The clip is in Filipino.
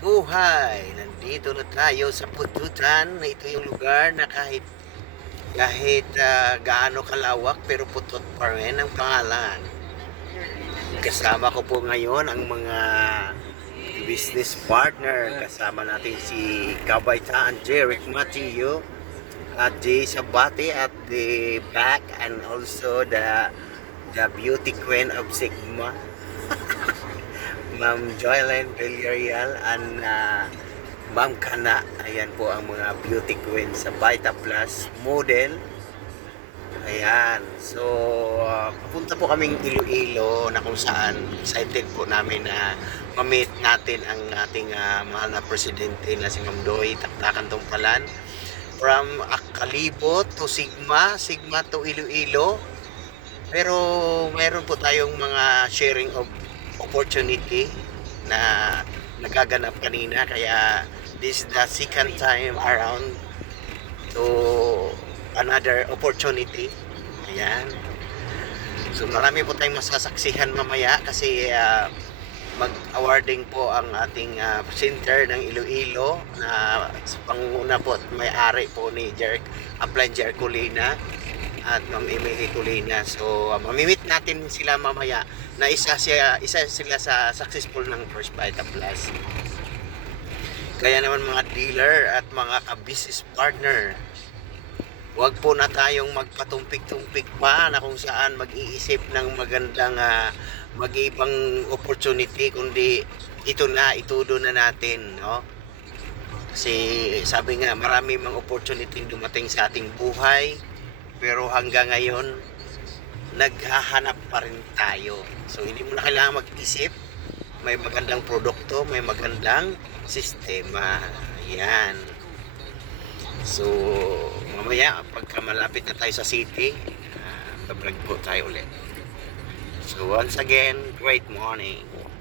Buhay! Nandito na tayo sa Pututan. Ito yung lugar na kahit gaano kalawak pero putot pa rin ang pangalan. Kasama ko po ngayon ang mga business partner. Kasama natin si Kabaitaan Jeric Matillo at Jay Sabate at the back, and also the beauty queen of Sigma, Ma'am Joylen Villarreal and Ma'am Kana. Ayan po ang mga beauty queen sa Vita Plus model. Ayan. So, papunta po kaming Iloilo na kung saan excited po namin na ma-meet natin ang ating mahal na presidente na si Ma'am Doy Taktakan Tumpalan. From Akalibot to Sigma, Sigma to Iloilo. Pero meron po tayong mga sharing of opportunity na nagaganap kanina, kaya this is the second time around to another opportunity. Ayan. So marami po tayong masasaksihan mamaya kasi mag-awarding po ang ating presenter ng Iloilo na sa panguna po at may-ari po ni Upline Jercolina at Ma'am Emily Colina. So mamimit natin sila mamaya na isa sila sa successful ng First Vita Plus. Kaya naman mga dealer at mga ka-business partner, wag po na tayong magpatumpik-tumpik pa na kung saan mag-iisip ng magandang mag-ibang opportunity, kundi itudo na natin, no? Kasi sabi nga, marami mga opportunity dumating sa ating buhay, pero hanggang ngayon naghahanap pa rin tayo. So hindi mo na kailangan mag-isip, may magandang produkto, may magandang sistema. Yan. So mamaya pagka malapit na tayo sa city, vlog po tayo ulit. So once again, great morning.